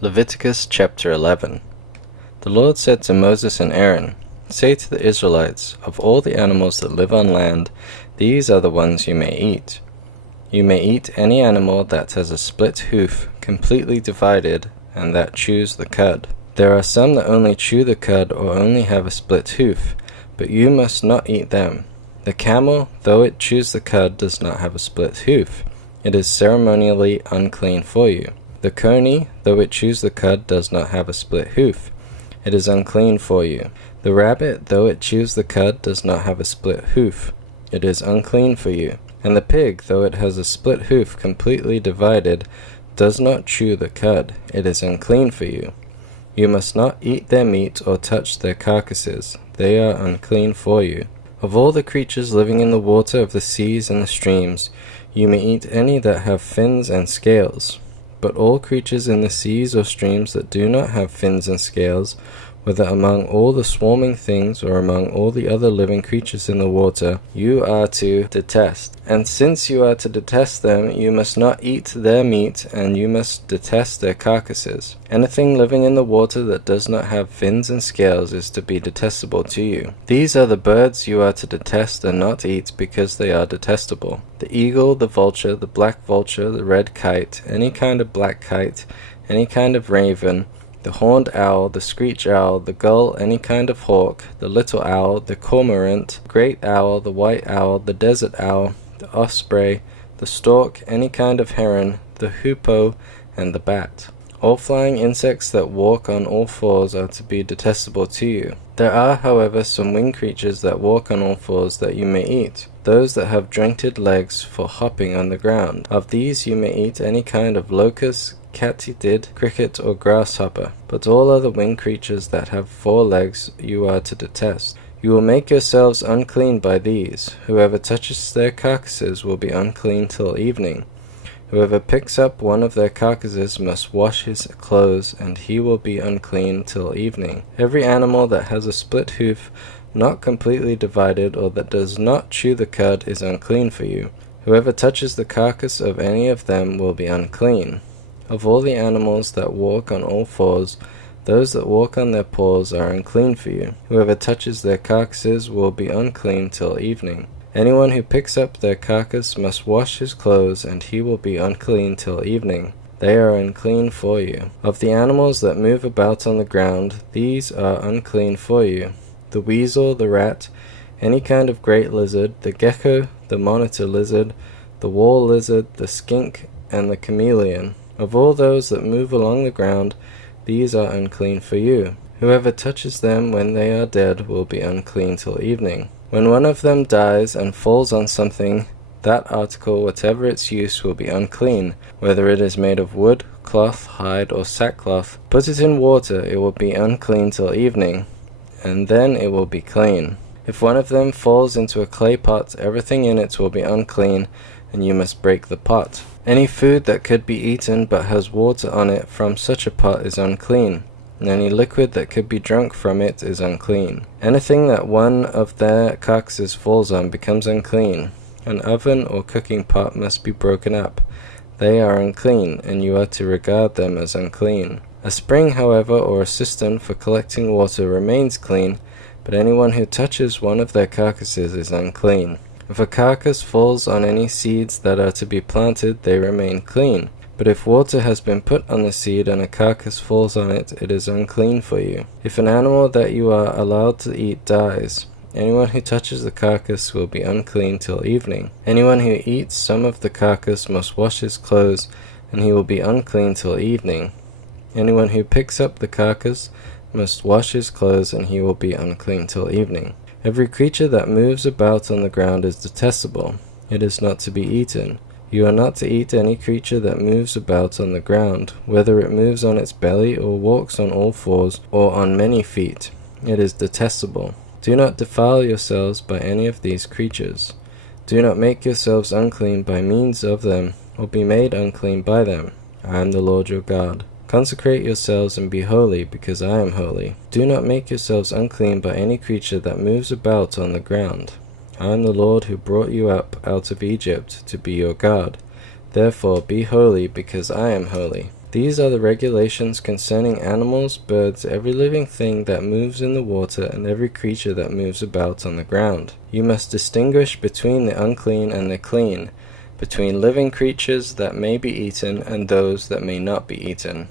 Leviticus chapter 11. The Lord said to Moses and Aaron, "Say to the Israelites, of all the animals that live on land, these are the ones you may eat. You may eat any animal that has a split hoof, completely divided, and that chews the cud. There are some that only chew the cud or only have a split hoof, but you must not eat them. The camel, though it chews the cud, does not have a split hoof. It is ceremonially unclean for you. The coney, though it chews the cud, does not have a split hoof. It is unclean for you. The rabbit, though it chews the cud, does not have a split hoof. It is unclean for you. And the pig, though it has a split hoof completely divided, does not chew the cud. It is unclean for you. You must not eat their meat or touch their carcasses. They are unclean for you. Of all the creatures living in the water of the seas and the streams, you may eat any that have fins and scales. But all creatures in the seas or streams that do not have fins and scales, whether among all the swarming things or among all the other living creatures in the water, you are to detest. And since you are to detest them, you must not eat their meat, and you must detest their carcasses. Anything living in the water that does not have fins and scales is to be detestable to you. These are the birds you are to detest and not eat, because they are detestable: the eagle, the vulture, the black vulture, the red kite, any kind of black kite, any kind of raven, the horned owl, the screech owl, the gull, any kind of hawk, the little owl, the cormorant, the great owl, the white owl, the desert owl, the osprey, the stork, any kind of heron, the hoopoe, and the bat. All flying insects that walk on all fours are to be detestable to you. There are, however, some winged creatures that walk on all fours that you may eat, those that have jointed legs for hopping on the ground. Of these you may eat any kind of locust, katydid, cricket, or grasshopper, but all other winged creatures that have 4 legs you are to detest. You will make yourselves unclean by these. Whoever touches their carcasses will be unclean till evening. Whoever picks up one of their carcasses must wash his clothes, and he will be unclean till evening. Every animal that has a split hoof, not completely divided, or that does not chew the cud, is unclean for you. Whoever touches the carcass of any of them will be unclean. Of all the animals that walk on all fours, those that walk on their paws are unclean for you. Whoever touches their carcasses will be unclean till evening. Anyone who picks up their carcass must wash his clothes, and he will be unclean till evening. They are unclean for you. Of the animals that move about on the ground, these are unclean for you: the weasel, the rat, any kind of great lizard, the gecko, the monitor lizard, the wall lizard, the skink, and the chameleon. Of all those that move along the ground, these are unclean for you. Whoever touches them when they are dead will be unclean till evening. When one of them dies and falls on something, that article, whatever its use, will be unclean, whether it is made of wood, cloth, hide, or sackcloth. Put it in water, it will be unclean till evening, and then it will be clean. If one of them falls into a clay pot, everything in it will be unclean, and you must break the pot. Any food that could be eaten but has water on it from such a pot is unclean, and any liquid that could be drunk from it is unclean. Anything that one of their carcasses falls on becomes unclean. An oven or cooking pot must be broken up. They are unclean, and you are to regard them as unclean. A spring, however, or a cistern for collecting water remains clean, but anyone who touches one of their carcasses is unclean. If a carcass falls on any seeds that are to be planted, they remain clean. But if water has been put on the seed and a carcass falls on it, it is unclean for you. If an animal that you are allowed to eat dies, anyone who touches the carcass will be unclean till evening. Anyone who eats some of the carcass must wash his clothes, and he will be unclean till evening. Anyone who picks up the carcass must wash his clothes, and he will be unclean till evening. Every creature that moves about on the ground is detestable. It is not to be eaten. You are not to eat any creature that moves about on the ground, whether it moves on its belly, or walks on all fours, or on many feet. It is detestable. Do not defile yourselves by any of these creatures. Do not make yourselves unclean by means of them, or be made unclean by them. I am the Lord your God. Consecrate yourselves and be holy, because I am holy. Do not make yourselves unclean by any creature that moves about on the ground. I am the Lord who brought you up out of Egypt to be your God. Therefore be holy, because I am holy. These are the regulations concerning animals, birds, every living thing that moves in the water, and every creature that moves about on the ground. You must distinguish between the unclean and the clean, between living creatures that may be eaten and those that may not be eaten.